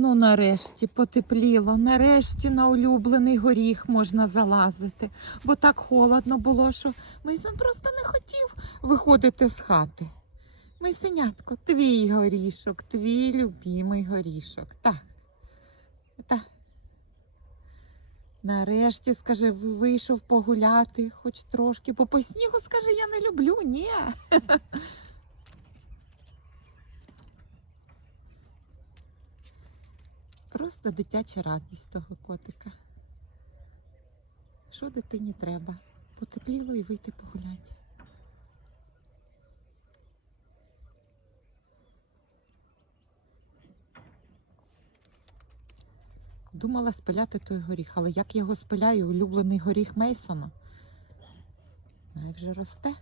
Ну, нарешті потепліло, нарешті на улюблений горіх можна залазити, бо так холодно було, що Мейсон просто не хотів виходити з хати. Мейсенятко, твій горішок, твій любимий горішок. Так. Так. Нарешті, скаже, вийшов погуляти хоч трошки, бо по снігу, скаже, я не люблю, ні. Просто дитяча радість того котика. Що дитині треба? Потепліло і вийти погуляти. Думала спиляти той горіх, але як я його спиляю, улюблений горіх Мейсона. Най вже росте.